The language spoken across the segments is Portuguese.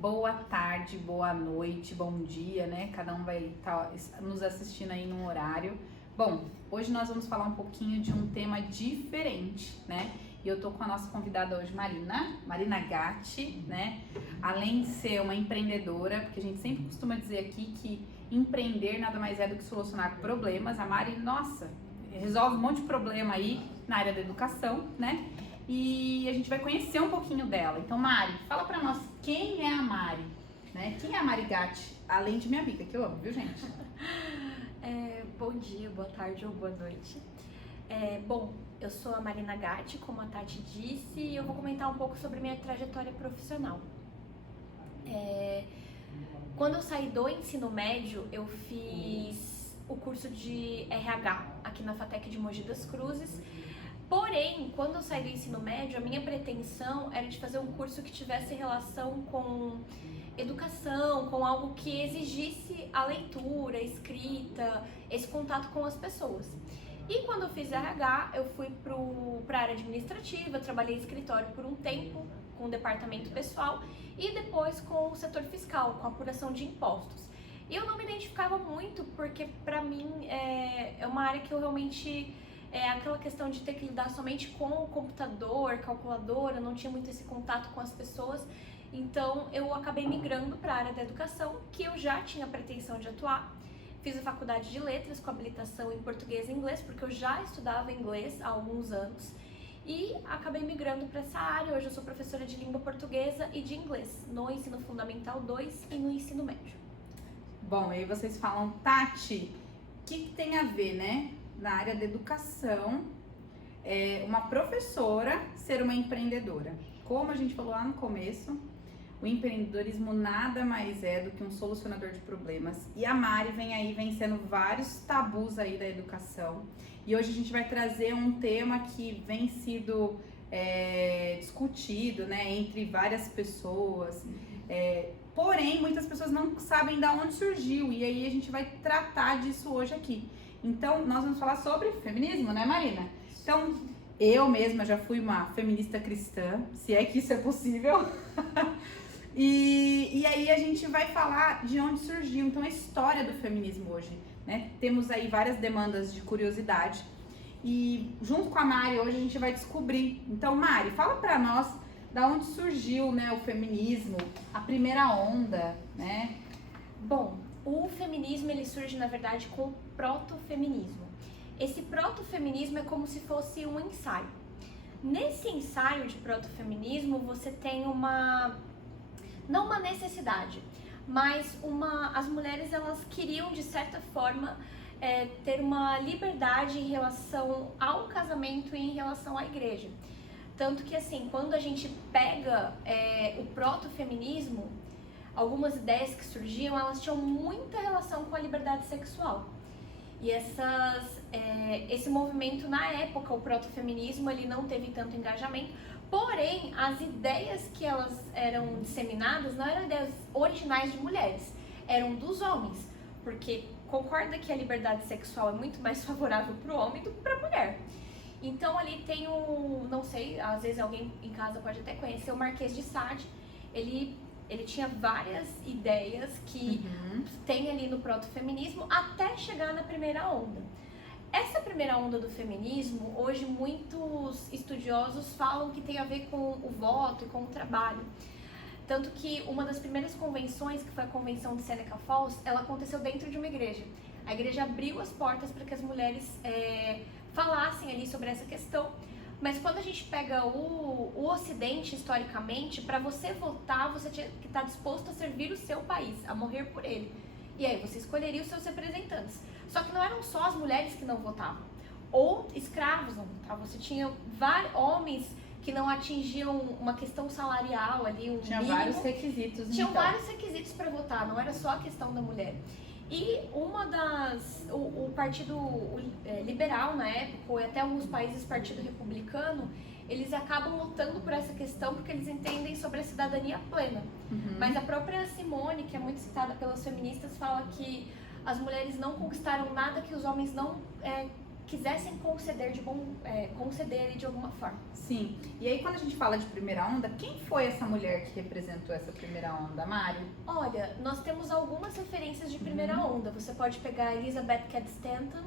Boa tarde, boa noite, bom dia, né? Cada um vai estar nos assistindo aí num horário. Bom, hoje nós vamos falar um pouquinho de um tema diferente, né? E eu tô com a nossa convidada hoje, Marina Gatti, né? Além de ser uma empreendedora, porque a gente sempre costuma dizer aqui que empreender nada mais é do que solucionar problemas. A Mari, nossa, resolve um monte de problema aí na área da educação, né? E a gente vai conhecer um pouquinho dela. Então, Mari, fala pra nós quem é a Mari, né? Quem é a Mari Gatti, além de minha amiga, que eu amo, viu, gente? Bom dia, boa tarde ou boa noite. Bom, eu sou a Marina Gatti, como a Tati disse, e eu vou comentar um pouco sobre minha trajetória profissional. Quando eu saí do ensino médio, eu fiz o curso de RH aqui na FATEC de Mogi das Cruzes. Porém, quando eu saí do ensino médio, a minha pretensão era de fazer um curso que tivesse relação com educação, com algo que exigisse a leitura, a escrita, esse contato com as pessoas. E quando eu fiz RH, eu fui para a área administrativa, trabalhei em escritório por um tempo, com o departamento pessoal, e depois com o setor fiscal, com a apuração de impostos. E eu não me identificava muito, porque para mim é uma área que eu realmente... aquela questão de ter que lidar somente com o computador, calculadora, não tinha muito esse contato com as pessoas. Então eu acabei migrando para a área da educação, que eu já tinha pretensão de atuar. Fiz a faculdade de letras com habilitação em português e inglês, porque eu já estudava inglês há alguns anos. E acabei migrando para essa área. Hoje eu sou professora de língua portuguesa e de inglês, no ensino fundamental 2 e no ensino médio. Bom, aí vocês falam, Tati, o que tem a ver, né? Na área da educação, uma professora ser uma empreendedora. Como a gente falou lá no começo, o empreendedorismo nada mais é do que um solucionador de problemas. E a Mari vem aí vencendo vários tabus aí da educação. E hoje a gente vai trazer um tema que vem sido discutido, né, entre várias pessoas. Porém, muitas pessoas não sabem de onde surgiu. E aí a gente vai tratar disso hoje aqui. Então, nós vamos falar sobre feminismo, né, Marina? Então, eu mesma já fui uma feminista cristã, se é que isso é possível. e aí a gente vai falar de onde surgiu, então, a história do feminismo hoje, né? Temos aí várias demandas de curiosidade e junto com a Mari hoje a gente vai descobrir. Então, Mari, fala pra nós da onde surgiu, né, o feminismo, a primeira onda, né? Bom, o feminismo ele surge, na verdade, com o protofeminismo. Esse protofeminismo é como se fosse um ensaio. Nesse ensaio de protofeminismo, você tem não uma necessidade, mas as mulheres elas queriam, de certa forma, ter uma liberdade em relação ao casamento e em relação à igreja. Tanto que, assim, quando a gente pega o protofeminismo, algumas ideias que surgiam, elas tinham muita relação com a liberdade sexual. E esse movimento, na época, o protofeminismo, ele não teve tanto engajamento, porém, as ideias que elas eram disseminadas não eram ideias originais de mulheres, eram dos homens, porque concorda que a liberdade sexual é muito mais favorável para o homem do que para a mulher. Então, ali tem não sei, às vezes alguém em casa pode até conhecer o Marquês de Sade. Ele tinha várias ideias que tem ali no protofeminismo até chegar na primeira onda. Essa primeira onda do feminismo, hoje muitos estudiosos falam que tem a ver com o voto e com o trabalho. Tanto que uma das primeiras convenções, que foi a convenção de Seneca Falls, ela aconteceu dentro de uma igreja. A igreja abriu as portas para que as mulheres falassem ali sobre essa questão. Mas quando a gente pega o Ocidente, historicamente, para você votar, você tinha que estar disposto a servir o seu país, a morrer por ele. E aí você escolheria os seus representantes. Só que não eram só as mulheres que não votavam, ou escravos não votavam. Você tinha vários homens que não atingiam uma questão salarial ali, um Tinha mínimo. vários requisitos. Tinham vários requisitos para votar, não era só a questão da mulher. E o Partido Liberal na época, ou até alguns países Partido Republicano, eles acabam lutando por essa questão porque eles entendem sobre a cidadania plena. Mas a própria Simone, que é muito citada pelas feministas, fala que as mulheres não conquistaram nada que os homens não quisessem conceder ele de alguma forma. Sim. E aí quando a gente fala de primeira onda, quem foi essa mulher que representou essa primeira onda, Mari? Olha, nós temos algumas referências de primeira onda. Você pode pegar a Elizabeth Cady Stanton,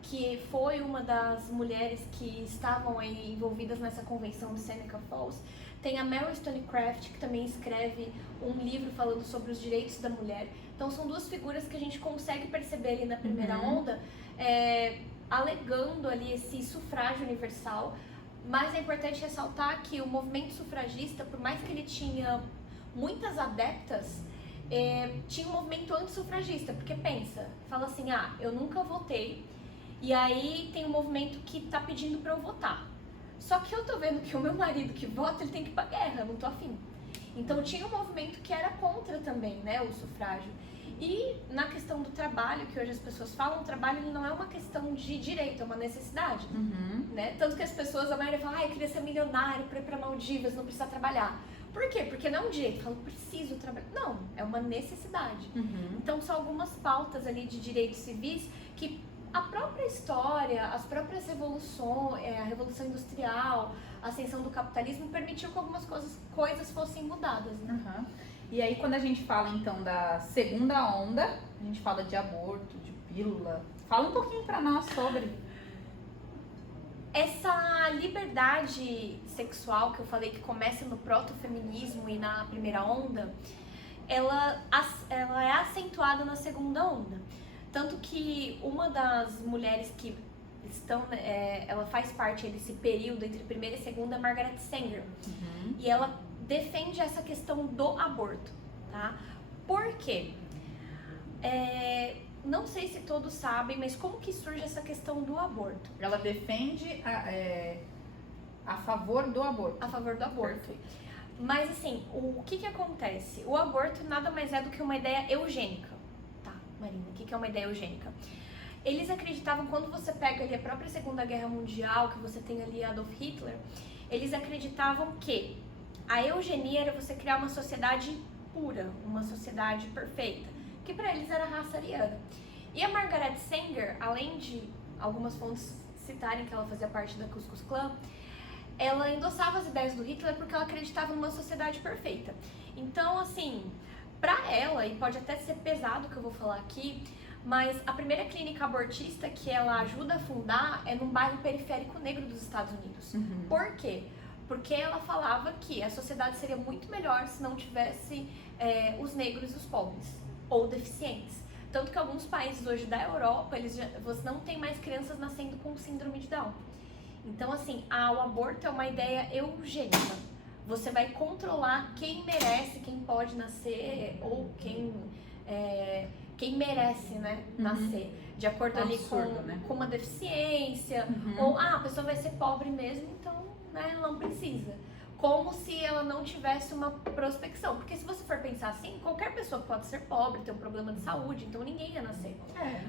que foi uma das mulheres que estavam aí envolvidas nessa convenção de Seneca Falls. Tem a Mary Wollstonecraft, que também escreve um livro falando sobre os direitos da mulher. Então são duas figuras que a gente consegue perceber ali na primeira onda, alegando ali esse sufrágio universal. Mas é importante ressaltar que o movimento sufragista, por mais que ele tinha muitas adeptas, tinha um movimento antissufragista, porque pensa, fala assim, eu nunca votei, e aí tem um movimento que tá pedindo pra eu votar. Só que eu tô vendo que o meu marido que vota, ele tem que ir pra guerra, eu não tô afim. Então tinha um movimento que era contra também, né, o sufrágio. E na questão do trabalho, que hoje as pessoas falam, o trabalho ele não é uma questão de direito, é uma necessidade. Né? Tanto que as pessoas, a maioria fala, eu queria ser milionário pra ir pra Maldivas, não precisar trabalhar. Por quê? Porque não é um direito, fala, preciso trabalhar. Não, é uma necessidade. Então são algumas pautas ali de direitos civis que a própria história, as próprias revoluções, a Revolução Industrial, a ascensão do capitalismo permitiu que algumas coisas fossem mudadas. Né? E aí quando a gente fala então da segunda onda, a gente fala de aborto, de pílula. Fala um pouquinho pra nós sobre. Essa liberdade sexual que eu falei que começa no protofeminismo e na primeira onda, ela é acentuada na segunda onda. Tanto que uma das mulheres que ela faz parte desse período entre primeira e segunda é Margaret Sanger. E ela defende essa questão do aborto, tá? Por quê? Não sei se todos sabem, mas como que surge essa questão do aborto? Ela defende a favor do aborto. A favor do aborto. Perfeito. Mas assim, o que acontece? O aborto nada mais é do que uma ideia eugênica. Tá, Marina, o que é uma ideia eugênica? Eles acreditavam, quando você pega ali a própria Segunda Guerra Mundial, que você tem ali Adolf Hitler, eles acreditavam que a eugenia era você criar uma sociedade pura, uma sociedade perfeita, que para eles era a raça ariana. E a Margaret Sanger, além de algumas fontes citarem que ela fazia parte da Ku Klux Klan, ela endossava as ideias do Hitler porque ela acreditava numa sociedade perfeita. Então, assim, para ela, e pode até ser pesado o que eu vou falar aqui, mas a primeira clínica abortista que ela ajuda a fundar é num bairro periférico negro dos Estados Unidos. Por quê? Porque ela falava que a sociedade seria muito melhor se não tivesse os negros e os pobres, ou deficientes. Tanto que alguns países hoje da Europa, você não tem mais crianças nascendo com síndrome de Down. Então, assim, o aborto é uma ideia eugênica. Você vai controlar quem merece, quem pode nascer, ou quem merece, né, nascer. De acordo ali com uma deficiência, ou a pessoa vai ser pobre mesmo, então, né, ela não precisa. Como se ela não tivesse uma prospecção. Porque se você for pensar assim, qualquer pessoa pode ser pobre, ter um problema de saúde, então ninguém ia nascer.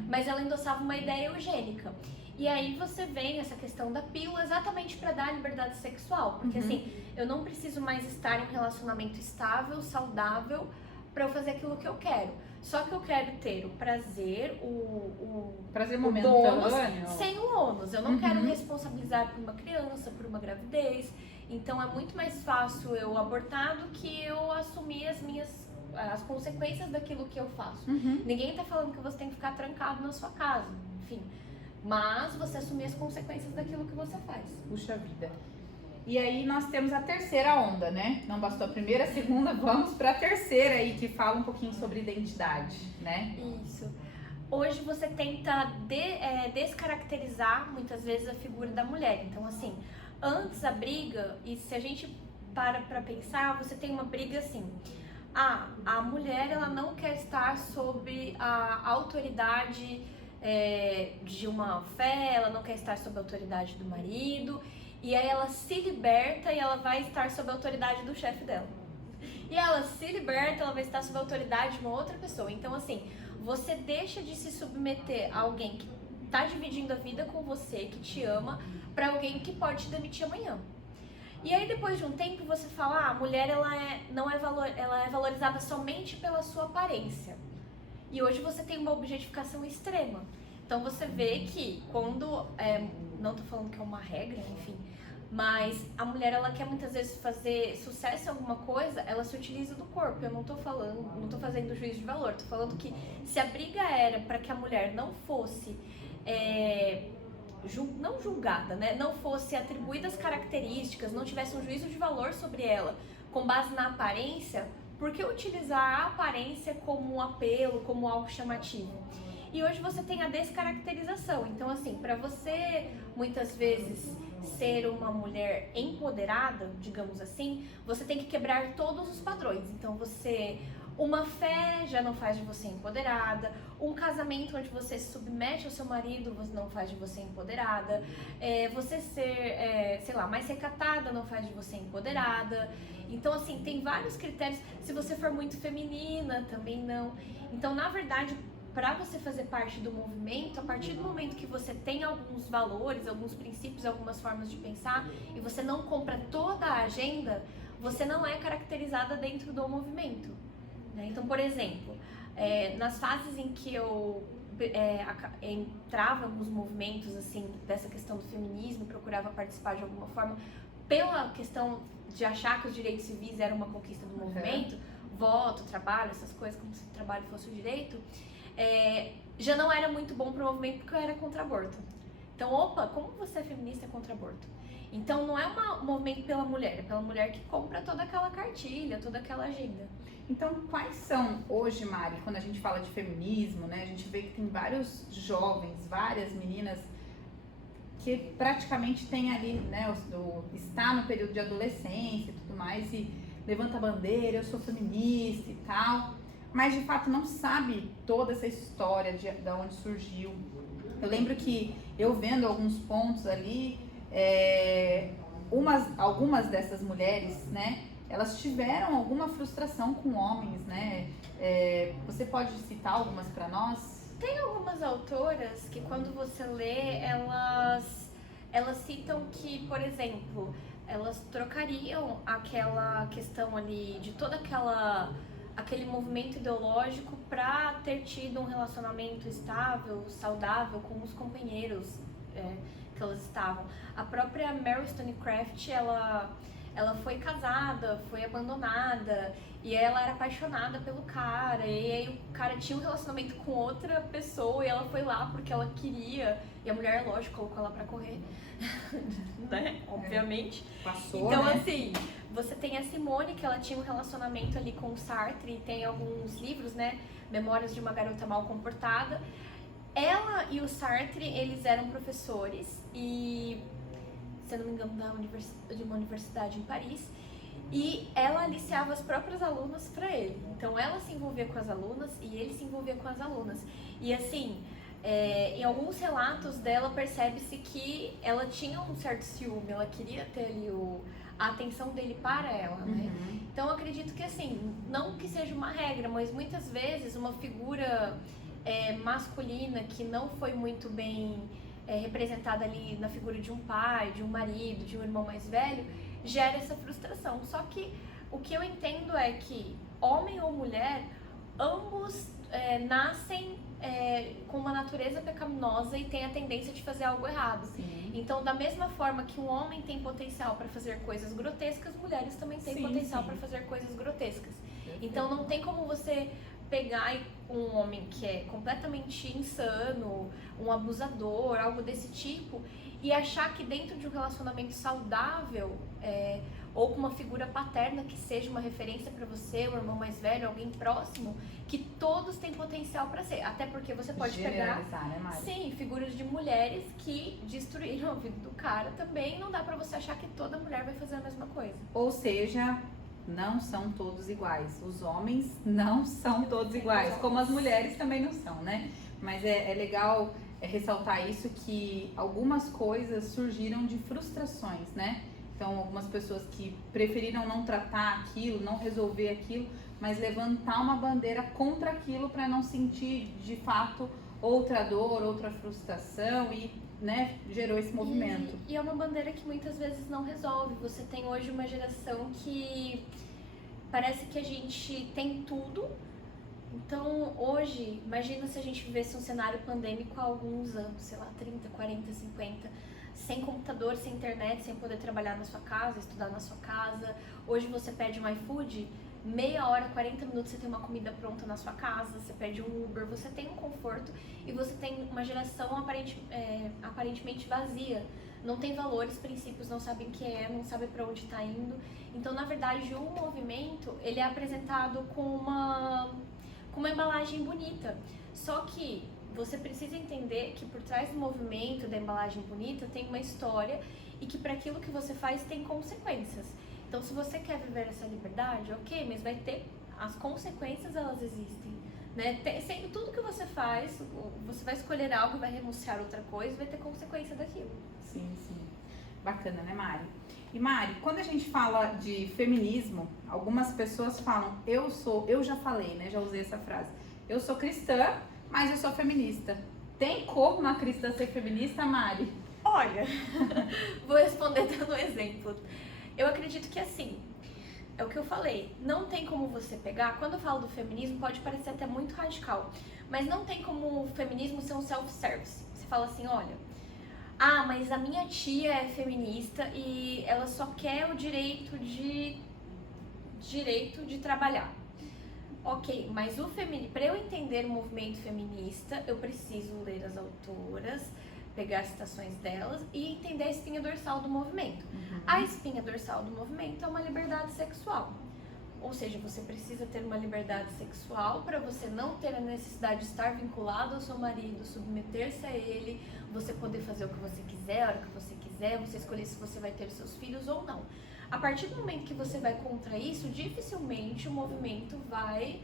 Mas ela endossava uma ideia eugênica. E aí você vem essa questão da pílula exatamente para dar liberdade sexual. Porque assim, eu não preciso mais estar em um relacionamento estável, saudável, para eu fazer aquilo que eu quero. Só que eu quero ter o prazer, o prazer momentâneo, bônus, sem o ônus. Eu não quero me responsabilizar por uma criança, por uma gravidez. Então é muito mais fácil eu abortar do que eu assumir as consequências daquilo que eu faço. Ninguém tá falando que você tem que ficar trancado na sua casa, enfim. Mas você assumir as consequências daquilo que você faz. Puxa vida. E aí nós temos a terceira onda, né? Não bastou a primeira, a segunda, vamos para a terceira aí, que fala um pouquinho sobre identidade, né? Isso. Hoje você tenta descaracterizar muitas vezes a figura da mulher. Então, assim, antes a briga, e se a gente para pensar, você tem uma briga assim. A mulher, ela não quer estar sob a autoridade de uma fé, ela não quer estar sob a autoridade do marido. E aí ela se liberta e ela vai estar sob a autoridade do chefe dela. E ela se liberta, ela vai estar sob a autoridade de uma outra pessoa. Então, assim, você deixa de se submeter a alguém que tá dividindo a vida com você, que te ama, para alguém que pode te demitir amanhã. E aí, depois de um tempo, você fala, a mulher ela é valorizada somente pela sua aparência. E hoje você tem uma objetificação extrema. Então você vê que quando, não tô falando que é uma regra, enfim, mas a mulher, ela quer muitas vezes fazer sucesso em alguma coisa, ela se utiliza do corpo. Eu não tô fazendo juízo de valor, tô falando que se a briga era para que a mulher não fosse não julgada, né? Não fosse atribuídas características, não tivesse um juízo de valor sobre ela com base na aparência, por que utilizar a aparência como um apelo, como algo chamativo? E hoje você tem a descaracterização. Então, assim, para você muitas vezes ser uma mulher empoderada, digamos assim, você tem que quebrar todos os padrões. Então, uma fé já não faz de você empoderada, um casamento onde você se submete ao seu marido não faz de você empoderada, você ser, sei lá, mais recatada não faz de você empoderada. Então, assim, tem vários critérios. Se você for muito feminina, também não. Então, na verdade, para você fazer parte do movimento, a partir do momento que você tem alguns valores, alguns princípios, algumas formas de pensar, e você não compra toda a agenda, você não é caracterizada dentro do movimento. Então, por exemplo, nas fases em que eu entrava em alguns movimentos assim, dessa questão do feminismo, procurava participar de alguma forma, pela questão de achar que os direitos civis eram uma conquista do movimento, voto, trabalho, essas coisas, como se o trabalho fosse o direito, já não era muito bom para o movimento porque eu era contra aborto. Então, como você é feminista contra aborto? Então, não é um movimento pela mulher, é pela mulher que compra toda aquela cartilha, toda aquela agenda. Então, quais são hoje, Mari, quando a gente fala de feminismo, né? A gente vê que tem vários jovens, várias meninas que praticamente tem ali, né? Está no período de adolescência e tudo mais, e levanta a bandeira, eu sou feminista e tal, mas de fato não sabe toda essa história de onde surgiu. Eu lembro que eu vendo alguns pontos ali, algumas dessas mulheres, né? Elas tiveram alguma frustração com homens, né? Você pode citar algumas para nós? Tem algumas autoras que quando você lê, elas citam que, por exemplo, elas trocariam aquela questão ali de toda aquele movimento ideológico para ter tido um relacionamento estável, saudável com os companheiros que elas estavam. A própria Mary Wollstonecraft, ela foi casada, foi abandonada, e ela era apaixonada pelo cara, e aí o cara tinha um relacionamento com outra pessoa, e ela foi lá porque ela queria, e a mulher, lógico, colocou ela pra correr, né, obviamente. Passou, então, né? assim, você tem a Simone, que ela tinha um relacionamento ali com o Sartre, e tem alguns livros, né, Memórias de uma Garota Mal Comportada. Ela e o Sartre, eles eram professores, e se eu não me engano, de uma universidade em Paris, e ela aliciava as próprias alunas para ele. Então ela se envolvia com as alunas e ele se envolvia com as alunas. E assim, em alguns relatos dela percebe-se que ela tinha um certo ciúme, ela queria ter ali a atenção dele para ela, né? Então eu acredito que assim, não que seja uma regra, mas muitas vezes uma figura masculina que não foi muito bem representada ali na figura de um pai, de um marido, de um irmão mais velho, gera essa frustração. Só que o que eu entendo é que homem ou mulher, ambos nascem com uma natureza pecaminosa e têm a tendência de fazer algo errado. Sim. Então, da mesma forma que um homem tem potencial para fazer coisas grotescas, mulheres também têm potencial para fazer coisas grotescas. Então, não tem como você pegar um homem que é completamente insano, um abusador, algo desse tipo, e achar que dentro de um relacionamento saudável, ou com uma figura paterna que seja uma referência para você, um irmão mais velho, alguém próximo, que todos têm potencial para ser. Até porque você pode pegar, né, Mari? sim, figuras de mulheres que destruíram a vida do cara também. Não dá para você achar que toda mulher vai fazer a mesma coisa. Ou seja, não são todos iguais. Os homens não são todos iguais, como as mulheres também não são, né? Mas é legal ressaltar isso, que algumas coisas surgiram de frustrações, né? Então, algumas pessoas que preferiram não tratar aquilo, não resolver aquilo, mas levantar uma bandeira contra aquilo para não sentir, de fato, outra dor, outra frustração e, né, gerou esse movimento. E é uma bandeira que muitas vezes não resolve. Você tem hoje uma geração que parece que a gente tem tudo, Então, hoje, imagina se a gente vivesse um cenário pandêmico há alguns anos, sei lá, 30, 40, 50, sem computador, sem internet, sem poder trabalhar na sua casa, estudar na sua casa. Hoje você pede um iFood, meia hora, 40 minutos você tem uma comida pronta na sua casa, você pede um Uber, você tem um conforto e você tem uma geração aparentemente vazia. Não tem valores, princípios, não sabe o que é, não sabe para onde está indo. Então, na verdade, o movimento, ele é apresentado com uma embalagem bonita. Só que você precisa entender que por trás do movimento, da embalagem bonita, tem uma história e que para aquilo que você faz tem consequências. Então, se você quer viver essa liberdade, ok, mas vai ter, as consequências elas existem, né? Sendo tudo que você faz, você vai escolher algo, vai renunciar a outra coisa, vai ter consequência daquilo. Sim, sim. Bacana, né, Mari? E Mari, quando a gente fala de feminismo, algumas pessoas falam, eu já falei, né, já usei essa frase, eu sou cristã, mas eu sou feminista. Tem como uma cristã ser feminista, Mari? Olha, vou responder dando um exemplo. Eu acredito que assim, é o que eu falei, não tem como você pegar, quando eu falo do feminismo pode parecer até muito radical, mas não tem como o feminismo ser um self-service. Você fala assim, olha, mas a minha tia é feminista e ela só quer o direito de trabalhar. Ok, mas para eu entender o movimento feminista, eu preciso ler as autoras, pegar as citações delas e entender a espinha dorsal do movimento. Uhum. A espinha dorsal do movimento é uma liberdade sexual. Ou seja, você precisa ter uma liberdade sexual para você não ter a necessidade de estar vinculado ao seu marido, submeter-se a ele, você poder fazer o que você quiser, a hora que você quiser, você escolher se você vai ter seus filhos ou não. A partir do momento que você vai contra isso, dificilmente o movimento vai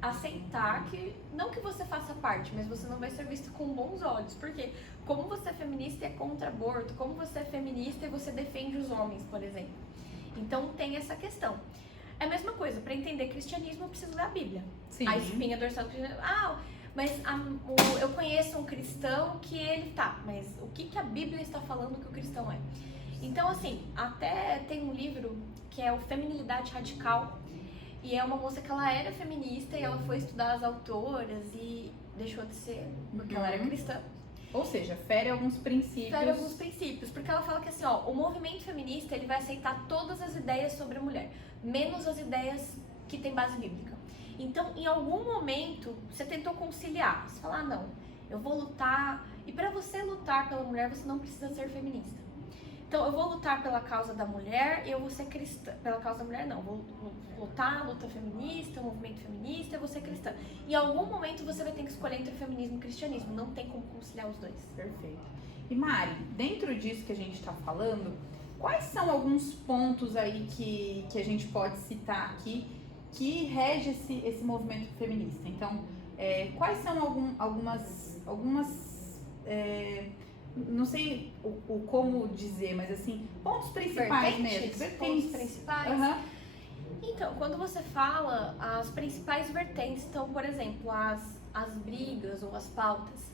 aceitar que, não que você faça parte, mas você não vai ser visto com bons olhos. Porque como você é feminista e é contra aborto, como você é feminista e você defende os homens, por exemplo. Então tem essa questão. É a mesma coisa, para entender cristianismo eu preciso ler a Bíblia. Sim. A espinha dorsal do cristianismo. Mas eu conheço um cristão que ele mas o que a Bíblia está falando que o cristão é? Então, assim, até tem um livro que é o Feminilidade Radical, e é uma moça que ela era feminista e ela foi estudar as autoras e deixou de ser, porque ela era cristã. Ou seja, fere alguns princípios. Fere alguns princípios, porque ela fala que assim, o movimento feminista ele vai aceitar todas as ideias sobre a mulher, menos as ideias que têm base bíblica. Então, em algum momento, você tentou conciliar. Você fala, não, eu vou lutar. E para você lutar pela mulher, você não precisa ser feminista. Então, eu vou lutar pela causa da mulher e eu vou ser cristã. Pela causa da mulher, não. Vou lutar, luta feminista, movimento feminista, eu vou ser cristã. Em algum momento, você vai ter que escolher entre feminismo e cristianismo. Não tem como conciliar os dois. Perfeito. E Mari, dentro disso que a gente está falando, quais são alguns pontos aí que a gente pode citar aqui que rege esse movimento feminista? Então, quais são algumas não sei o como dizer, mas assim, pontos principais mesmo. Pontos principais? Uhum. Então, quando você fala as principais vertentes, então, por exemplo, as brigas ou as pautas,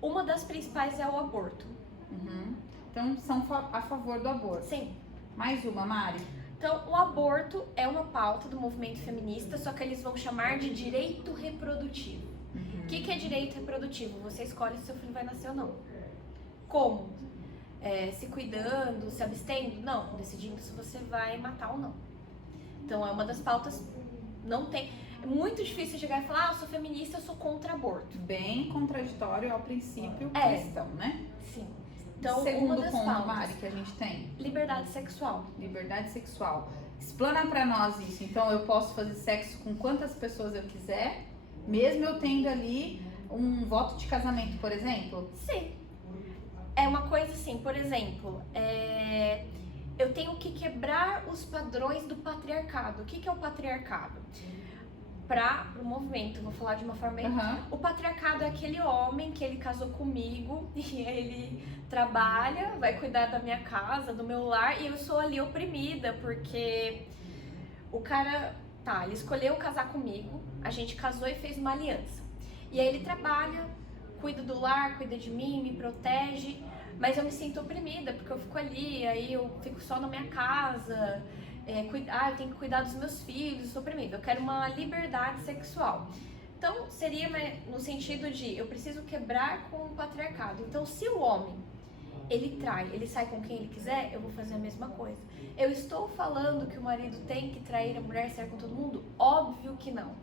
uma das principais é o aborto. Uhum. Então, são a favor do aborto. Sim. Mais uma, Mari. Então, o aborto é uma pauta do movimento feminista, só que eles vão chamar de direito reprodutivo. O que é direito reprodutivo? Você escolhe se seu filho vai nascer ou não. Como? Se cuidando, se abstendo? Não, decidindo se você vai matar ou não. Então, é uma das pautas, não tem... É muito difícil chegar e falar, eu sou feminista, eu sou contra aborto. Bem contraditório ao princípio cristão, né? Sim. Então, segundo uma das ponto, pautas, Mari, que a gente tem? liberdade sexual. Liberdade sexual. Explana pra nós isso. Então, eu posso fazer sexo com quantas pessoas eu quiser, mesmo eu tendo ali um voto de casamento, por exemplo? Sim. É uma coisa assim, por exemplo, eu tenho que quebrar os padrões do patriarcado. O que é o patriarcado? Para o movimento, vou falar de uma forma bem... O patriarcado é aquele homem que ele casou comigo e ele trabalha, vai cuidar da minha casa, do meu lar, e eu sou ali oprimida porque o cara, ele escolheu casar comigo, a gente casou e fez uma aliança. E aí ele trabalha, cuida do lar, cuida de mim, me protege, mas eu me sinto oprimida porque eu fico ali, aí eu fico só na minha casa... eu tenho que cuidar dos meus filhos, sou oprimida. Eu quero uma liberdade sexual. Então, seria no sentido de, eu preciso quebrar com o patriarcado. Então, se o homem, ele trai, ele sai com quem ele quiser, eu vou fazer a mesma coisa. Eu estou falando que o marido tem que trair a mulher, sair com todo mundo? Óbvio que não.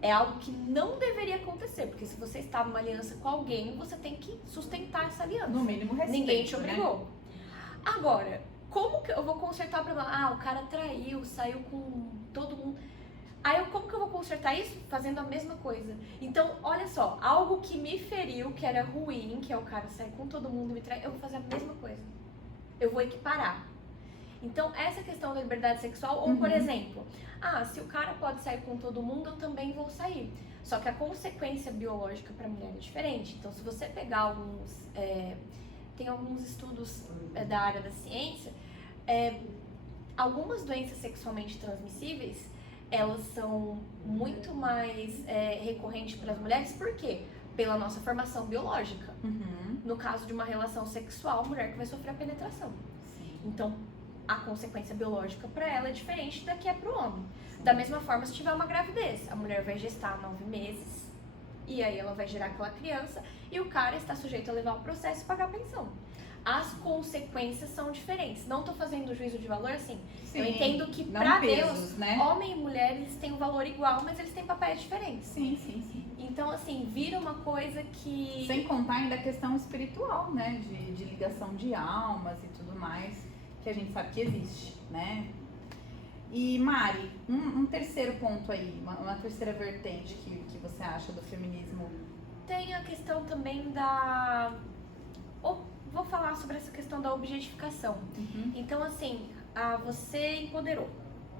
É algo que não deveria acontecer, porque se você está numa aliança com alguém, você tem que sustentar essa aliança. No mínimo respeito, ninguém te obrigou. Né? Agora, como que eu vou consertar o problema? Ah, o cara traiu, saiu com todo mundo. Aí, como que eu vou consertar isso? Fazendo a mesma coisa. Então, olha só, algo que me feriu, que era ruim, que é o cara sair com todo mundo e me trair, eu vou fazer a mesma coisa. Eu vou equiparar. Então, essa questão da liberdade sexual, ou por exemplo, se o cara pode sair com todo mundo, eu também vou sair. Só que a consequência biológica para a mulher é diferente. Então, se você pegar alguns... tem alguns estudos da área da ciência, algumas doenças sexualmente transmissíveis, elas são muito mais recorrentes para as mulheres, por quê? Pela nossa formação biológica. No caso de uma relação sexual, a mulher que vai sofrer a penetração. Sim. Então, a consequência biológica para ela é diferente da que é para o homem. Sim. Da mesma forma, se tiver uma gravidez, a mulher vai gestar 9 meses, e aí ela vai gerar aquela criança, e o cara está sujeito a levar o processo e pagar a pensão. As consequências são diferentes. Não estou fazendo juízo de valor assim. Sim, eu entendo que para Deus, né? Homem e mulher, eles têm um valor igual, mas eles têm papéis diferentes. Sim, sim, sim. Então, assim, vira uma coisa que... Sem contar ainda a questão espiritual, né? De ligação de almas e tudo mais, que a gente sabe que existe, né? E Mari, um terceiro ponto aí, uma terceira vertente que você acha do feminismo? Tem a questão também vou falar sobre essa questão da objetificação. Então, assim, você empoderou,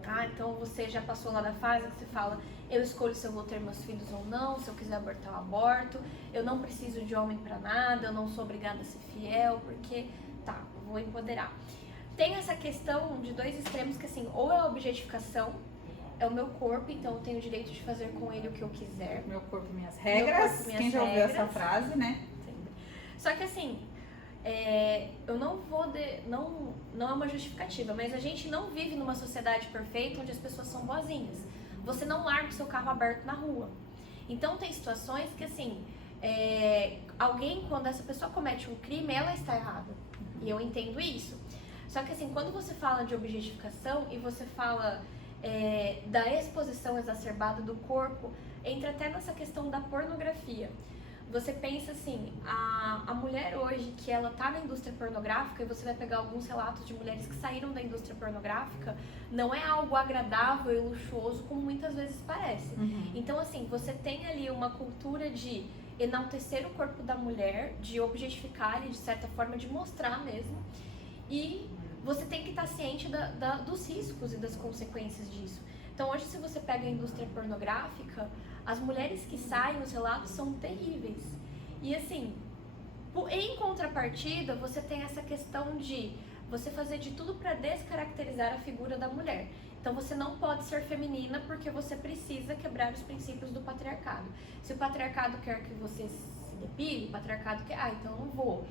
tá? Então, você já passou lá da fase que você fala, eu escolho se eu vou ter meus filhos ou não, se eu quiser abortar, eu aborto, eu não preciso de homem pra nada, eu não sou obrigada a ser fiel, porque, vou empoderar. Tem essa questão de dois extremos que, assim, ou é a objetificação, é o meu corpo, então eu tenho o direito de fazer com ele o que eu quiser. Meu corpo, minhas regras. Quem já ouviu essa frase, né? Sempre. Só que, assim... eu não vou não é uma justificativa, mas a gente não vive numa sociedade perfeita onde as pessoas são boazinhas. Você não larga o seu carro aberto na rua. Então tem situações que assim, alguém, quando essa pessoa comete um crime, ela está errada. E eu entendo isso. Só que assim, quando você fala de objetificação e você fala da exposição exacerbada do corpo, entra até nessa questão da pornografia. Você pensa assim, a mulher hoje que ela tá na indústria pornográfica, e você vai pegar alguns relatos de mulheres que saíram da indústria pornográfica, não é algo agradável e luxuoso como muitas vezes parece. Então assim, você tem ali uma cultura de enaltecer o corpo da mulher, de objetificar e de certa forma de mostrar mesmo, e você tem que estar ciente dos riscos e das consequências disso. Então hoje, se você pega a indústria pornográfica, as mulheres que saem, os relatos são terríveis. E assim, em contrapartida, você tem essa questão de você fazer de tudo para descaracterizar a figura da mulher. Então você não pode ser feminina porque você precisa quebrar os princípios do patriarcado. Se o patriarcado quer que você se depile, o patriarcado quer, então eu não vou.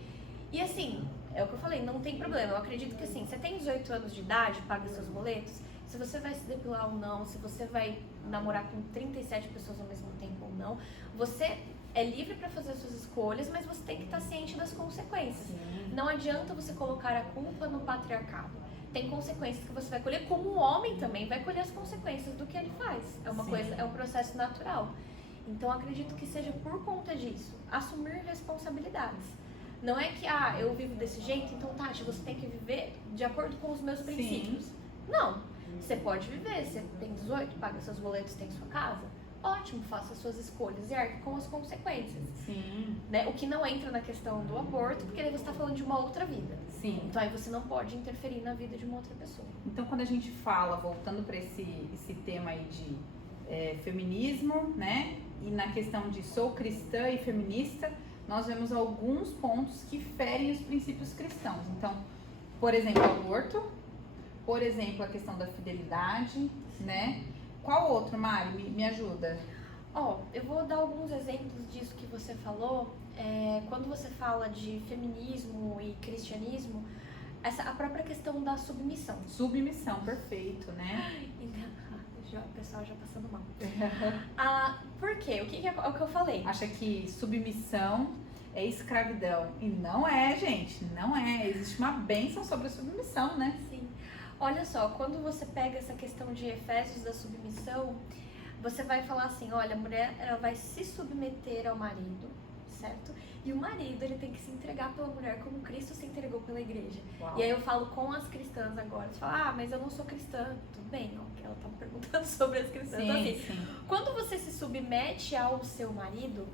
E assim, é o que eu falei, não tem problema. Eu acredito que assim, você tem 18 anos de idade, paga seus boletos, se você vai se depilar ou não, se você vai namorar com 37 pessoas ao mesmo tempo ou não, você é livre para fazer as suas escolhas, mas você tem que estar ciente das consequências. Não adianta você colocar a culpa no patriarcado. Tem consequências que você vai colher, como o homem também vai colher as consequências do que ele faz. É uma coisa, é um processo natural. Então acredito que seja por conta disso, assumir responsabilidades. Não é que, eu vivo desse jeito, então Tati, você tem que viver de acordo com os meus princípios. Não. Você pode viver, você tem 18, paga seus boletos, tem sua casa. Ótimo, faça suas escolhas e arque com as consequências. Sim. Né? O que não entra na questão do aborto, porque aí você está falando de uma outra vida. Sim. Então aí você não pode interferir na vida de uma outra pessoa. Então quando a gente fala, voltando para esse tema aí de feminismo, né? E na questão de sou cristã e feminista, nós vemos alguns pontos que ferem os princípios cristãos. Então, por exemplo, o aborto. Por exemplo, a questão da fidelidade, né? Qual outro, Mari? Me ajuda. Eu vou dar alguns exemplos disso que você falou. Quando você fala de feminismo e cristianismo, a própria questão da submissão. Submissão, perfeito, né? o pessoal já passando mal. Por quê? O que é o que eu falei? Acha que submissão é escravidão. E não é, gente, não é. Existe uma bênção sobre a submissão, né? Sim. Olha só, quando você pega essa questão de Efésios da submissão, você vai falar assim, olha, a mulher ela vai se submeter ao marido, certo? E o marido, ele tem que se entregar pela mulher como Cristo se entregou pela igreja. Uau. E aí eu falo com as cristãs agora. Você fala, mas eu não sou cristã. Tudo bem, ó, que ela tá perguntando sobre as cristãs. Sim, Então, assim, sim. quando você se submete ao seu marido,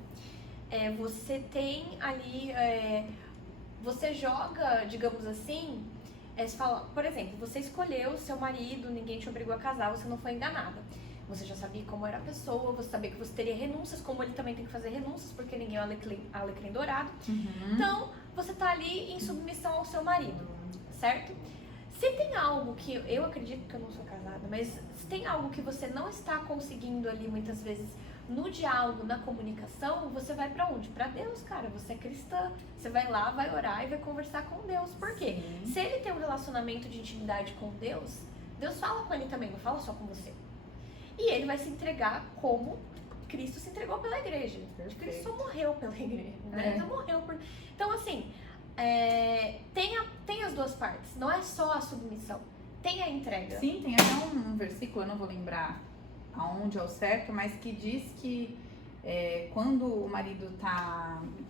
você tem ali, você joga, digamos assim, você fala, por exemplo, você escolheu o seu marido, ninguém te obrigou a casar, você não foi enganada. Você já sabia como era a pessoa, você sabia que você teria renúncias, como ele também tem que fazer renúncias, porque ninguém é alecrim dourado. Uhum. Então, você tá ali em submissão ao seu marido, certo? Se tem algo que, eu acredito que eu não sou casada, mas se tem algo que você não está conseguindo ali muitas vezes no diálogo, na comunicação, você vai pra onde? Pra Deus, cara. Você é cristã. Você vai lá, vai orar e vai conversar com Deus. Por quê? Sim. Se ele tem um relacionamento de intimidade com Deus, Deus fala com ele também, não fala só com você. E ele vai se entregar como Cristo se entregou pela igreja. Perfeito. Cristo só morreu pela igreja, né? É. Ele não morreu por... Então, assim, tem as duas partes. Não é só a submissão. Tem a entrega. Sim, tem até um versículo, eu não vou lembrar aonde ao certo, mas que diz que quando o marido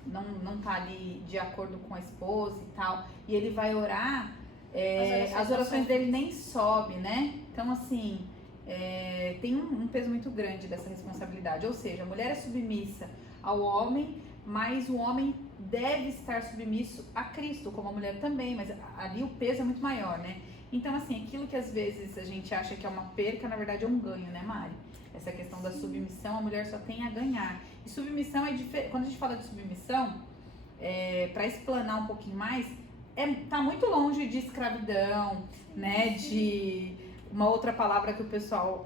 não tá ali de acordo com a esposa e tal, e ele vai orar, as orações dele nem sobem, né? Então, assim, tem um peso muito grande dessa responsabilidade. Ou seja, a mulher é submissa ao homem, mas o homem deve estar submisso a Cristo, como a mulher também, mas ali o peso é muito maior, né? Então, assim, aquilo que às vezes a gente acha que é uma perca, na verdade é um ganho, né, Mari? Essa questão da submissão, a mulher só tem a ganhar. E submissão é diferente. Quando a gente fala de submissão, para explanar um pouquinho mais, tá muito longe de escravidão, né? De uma outra palavra que o pessoal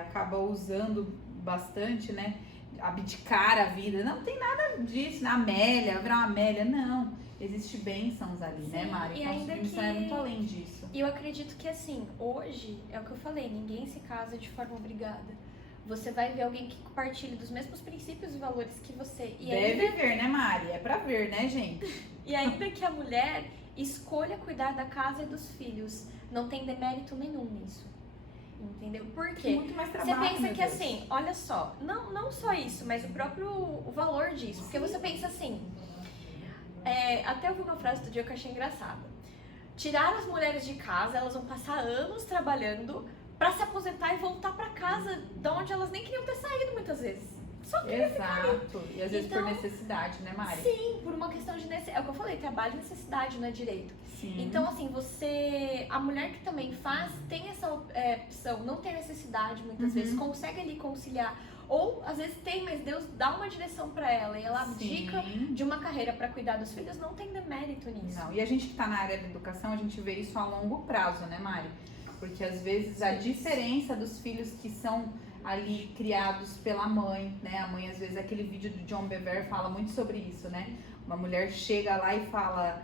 acaba usando bastante, né? Abdicar a vida. Não tem nada disso, na Amélia, virar uma Amélia, não. Existe bênçãos ali, né, Mari? E Então, a ainda submissão é muito além disso. E eu acredito que, assim, hoje, é o que eu falei, ninguém se casa de forma obrigada. Você vai ver alguém que compartilha dos mesmos princípios e valores que você. E Deve ver, né, Mari? É pra ver, né, gente? E ainda que a mulher escolha cuidar da casa e dos filhos, não tem demérito nenhum nisso. Entendeu? Por Tem quê? muito mais Você trabalho, pensa meu que Deus. assim, olha só, não só isso, mas o valor disso. Porque você pensa assim, até eu vi uma frase do dia que eu achei engraçada. Tirar as mulheres de casa, elas vão passar anos trabalhando pra se aposentar e voltar pra casa de onde elas nem queriam ter saído muitas vezes. Só queria ficar ali. Exato. E às vezes por Então, necessidade, né, Mari? Sim, por uma questão de necessidade. É o que eu falei, trabalho e necessidade, não é direito. Sim. Então, assim, a mulher que também faz, tem essa opção, não tem necessidade muitas vezes, consegue ali conciliar. Ou, às vezes tem, mas Deus dá uma direção pra ela e ela abdica de uma carreira pra cuidar dos filhos, não tem demérito nisso. Não. E a gente que tá na área da educação, a gente vê isso a longo prazo, né, Mari? Porque às vezes a diferença dos filhos que são ali criados pela mãe, né? A mãe, às vezes, aquele vídeo do John Bevere fala muito sobre isso, né? Uma mulher chega lá e fala: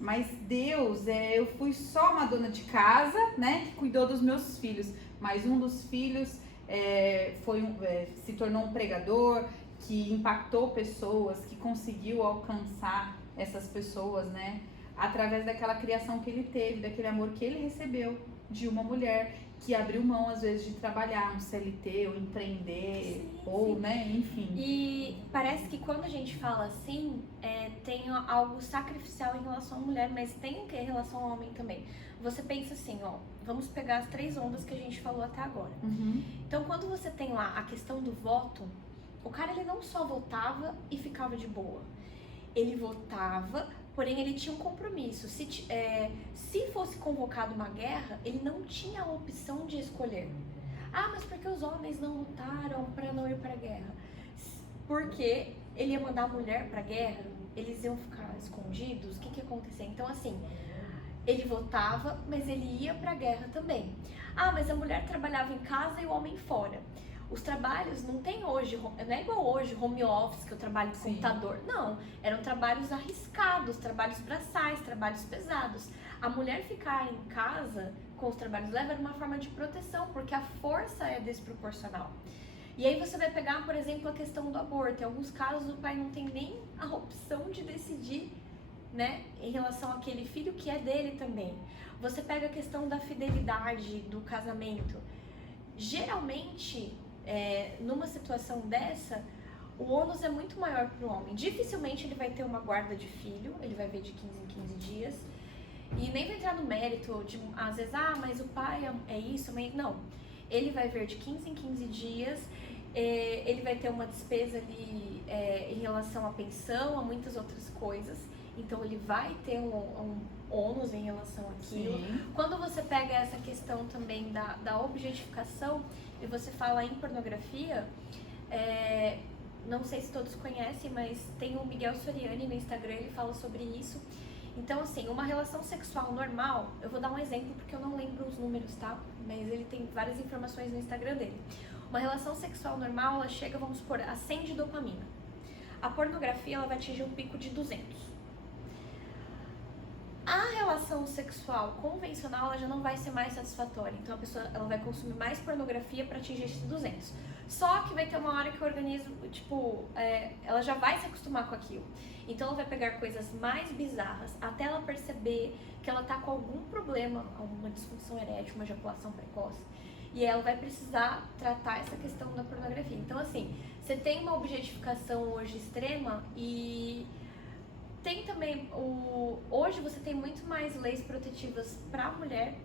mas Deus, eu fui só uma dona de casa, né? Que cuidou dos meus filhos. Mas um dos filhos se tornou um pregador, que impactou pessoas, que conseguiu alcançar essas pessoas, né? Através daquela criação que ele teve, daquele amor que ele recebeu de uma mulher que abriu mão, às vezes, de trabalhar um CLT ou empreender, né, enfim. E parece que quando a gente fala assim, tem algo sacrificial em relação à mulher, mas tem em relação ao homem também. Você pensa assim, ó, vamos pegar as 3 ondas que a gente falou até agora. Então, quando você tem lá a questão do voto, o cara, ele não só votava e ficava de boa. Ele votava, porém ele tinha um compromisso. Se fosse convocada uma guerra, ele não tinha a opção de escolher. Ah, mas por que os homens não lutaram para não ir para a guerra? Porque ele ia mandar a mulher para a guerra, eles iam ficar escondidos, o que ia acontecer? Então, assim, ele votava, mas ele ia para a guerra também. Ah, mas a mulher trabalhava em casa e o homem fora. Os trabalhos não tem hoje, não é igual hoje, home office, que eu trabalho com computador. Não, eram trabalhos arriscados, trabalhos braçais, trabalhos pesados. A mulher ficar em casa com os trabalhos leves era uma forma de proteção, porque a força é desproporcional. E aí você vai pegar, por exemplo, a questão do aborto. Em alguns casos o pai não tem nem a opção de decidir, né, em relação àquele filho que é dele também. Você pega a questão da fidelidade, do casamento. Geralmente, numa situação dessa, o ônus é muito maior para o homem. Dificilmente ele vai ter uma guarda de filho, ele vai ver de 15 em 15 dias. E nem vai entrar no mérito de, às vezes, mas o pai é isso, a mãe... Não. Ele vai ver de 15 em 15 dias, ele vai ter uma despesa ali em relação à pensão, a muitas outras coisas. Então ele vai ter um ônus em relação àquilo. Sim. Quando você pega essa questão também da objetificação, e você fala em pornografia, não sei se todos conhecem, mas tem o Miguel Soriani no Instagram, ele fala sobre isso. Então, assim, uma relação sexual normal, eu vou dar um exemplo porque eu não lembro os números, tá? Mas ele tem várias informações no Instagram dele. Uma relação sexual normal, ela chega, vamos supor, a 100 de dopamina. A pornografia, ela vai atingir um pico de 200. A relação sexual convencional, ela já não vai ser mais satisfatória. Então, a pessoa, ela vai consumir mais pornografia para atingir esses 200. Só que vai ter uma hora que o organismo, ela já vai se acostumar com aquilo. Então ela vai pegar coisas mais bizarras até ela perceber que ela tá com algum problema, alguma disfunção erétil, uma ejaculação precoce. E ela vai precisar tratar essa questão da pornografia. Então, assim, você tem uma objetificação hoje extrema e tem também hoje você tem muito mais leis protetivas para a mulher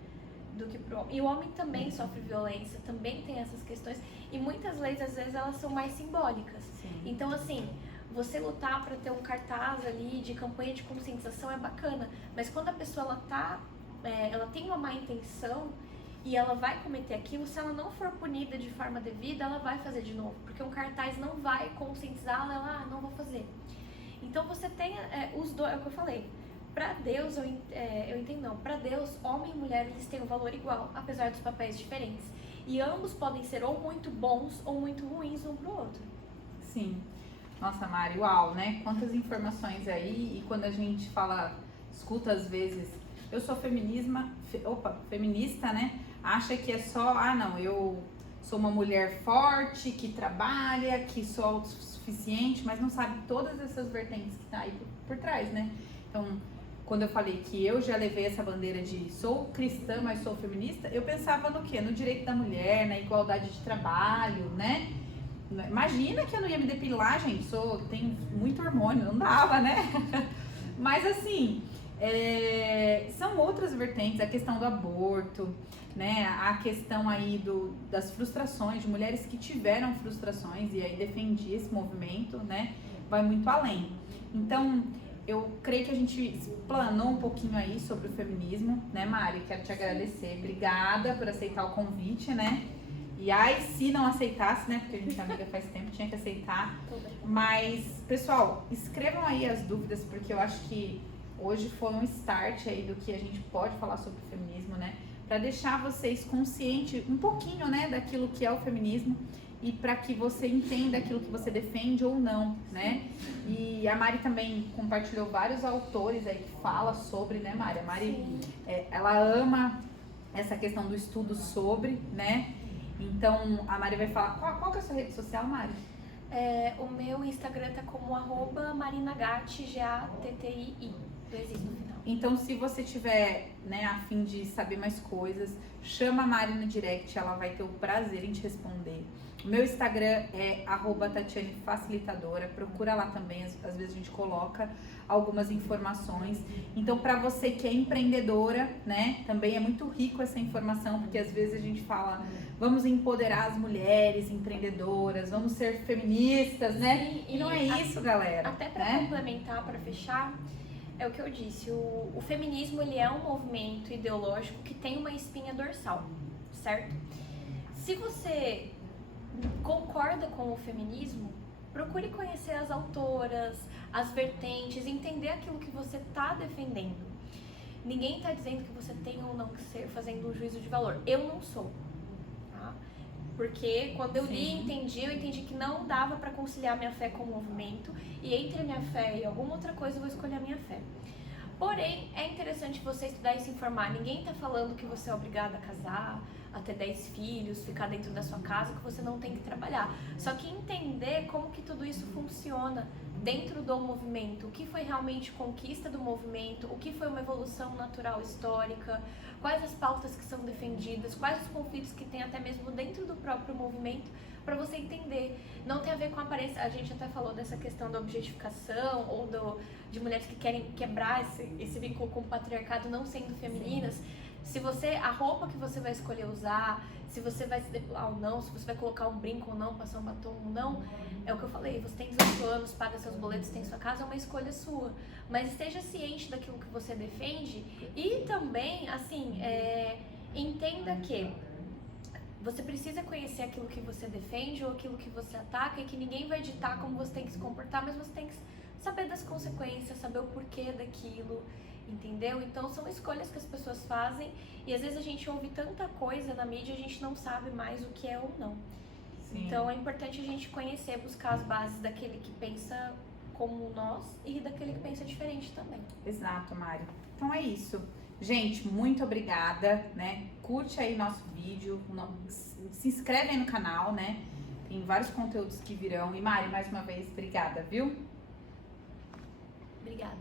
do que pro homem. E o homem também sofre violência, também tem essas questões. E muitas leis, às vezes, elas são mais simbólicas. Sim. Então, assim, você lutar para ter um cartaz ali de campanha de conscientização é bacana. Mas quando a pessoa, ela tem uma má intenção e ela vai cometer aquilo, se ela não for punida de forma devida, ela vai fazer de novo. Porque um cartaz não vai conscientizá-la, ela, não vou fazer. Então, você tem os dois, é o que eu falei. Pra Deus, eu entendo não. Pra Deus, homem e mulher, eles têm um valor igual, apesar dos papéis diferentes. E ambos podem ser ou muito bons ou muito ruins um pro outro. Sim. Nossa, Mari, uau, né? Quantas informações aí. E quando a gente escuta às vezes, eu sou feminista, né? Acha que é só, não, eu sou uma mulher forte, que trabalha, que sou autossuficiente, mas não sabe todas essas vertentes que tá aí por trás, né? Então, quando eu falei que eu já levei essa bandeira de sou cristã, mas sou feminista, eu pensava no quê? No direito da mulher, na igualdade de trabalho, né? Imagina que eu não ia me depilar, gente, tenho muito hormônio, não dava, né? Mas assim, são outras vertentes, a questão do aborto, né? A questão aí das frustrações, de mulheres que tiveram frustrações, e aí defendi esse movimento, né? Vai muito além. Então, eu creio que a gente explanou um pouquinho aí sobre o feminismo, né, Mari? Quero te agradecer. Obrigada por aceitar o convite, né? E se não aceitasse, né? Porque a gente é amiga faz tempo, tinha que aceitar. Mas, pessoal, escrevam aí as dúvidas, porque eu acho que hoje foi um start aí do que a gente pode falar sobre o feminismo, né? Para deixar vocês conscientes um pouquinho, né, daquilo que é o feminismo e para que você entenda aquilo que você defende ou não, né? E a Mari também compartilhou vários autores aí que falam sobre, né, Mari? A Mari, ela ama essa questão do estudo sobre, né? Então, a Mari vai falar, qual que é a sua rede social, Mari? O meu Instagram tá como @marinagatti, G-A-T-T-I-I, dois I's no final. Então, se você tiver, né, a fim de saber mais coisas, chama a Mari no direct, ela vai ter o prazer em te responder. O meu Instagram é @TatianeFacilitadora, procura lá também, às vezes a gente coloca algumas informações. Então, para você que é empreendedora, né, também é muito rico essa informação, porque às vezes a gente fala, vamos empoderar as mulheres empreendedoras, vamos ser feministas, né? Sim, e não é isso, galera. Até para né? complementar, para fechar, é o que eu disse, o feminismo, ele é um movimento ideológico que tem uma espinha dorsal, certo? Se você concorda com o feminismo, procure conhecer as autoras, as vertentes, entender aquilo que você está defendendo. Ninguém está dizendo que você tem ou não que ser fazendo um juízo de valor. Eu não sou, tá? Porque quando eu li e eu entendi que não dava para conciliar minha fé com o movimento, e entre a minha fé e alguma outra coisa eu vou escolher a minha fé. Porém, é interessante você estudar e se informar. Ninguém tá falando que você é obrigado a casar, a ter 10 filhos, ficar dentro da sua casa, que você não tem que trabalhar. Só que entender como que tudo isso funciona dentro do movimento, o que foi realmente conquista do movimento, o que foi uma evolução natural histórica, quais as pautas que são defendidas, quais os conflitos que tem até mesmo dentro do próprio movimento, para você entender. Não tem a ver com a aparência, a gente até falou dessa questão da objetificação ou de mulheres que querem quebrar esse vínculo com o patriarcado não sendo femininas. Se a roupa que você vai escolher usar, se você vai se depilar ou não, se você vai colocar um brinco ou não, passar um batom ou não, é o que eu falei, você tem 18 anos, paga seus boletos, tem sua casa, é uma escolha sua. Mas esteja ciente daquilo que você defende e também, assim, entenda que você precisa conhecer aquilo que você defende ou aquilo que você ataca e que ninguém vai ditar como você tem que se comportar, mas você tem que saber das consequências, saber o porquê daquilo, entendeu? Então são escolhas que as pessoas fazem e às vezes a gente ouve tanta coisa na mídia e a gente não sabe mais o que é ou não. Sim. Então é importante a gente conhecer, buscar as bases daquele que pensa como nós e daquele que pensa diferente também. Exato, Mari. Então é isso. Gente, muito obrigada, né? Curte aí nosso vídeo, se inscreve aí no canal, né? Tem vários conteúdos que virão. E Mari, mais uma vez, obrigada, viu? Obrigada.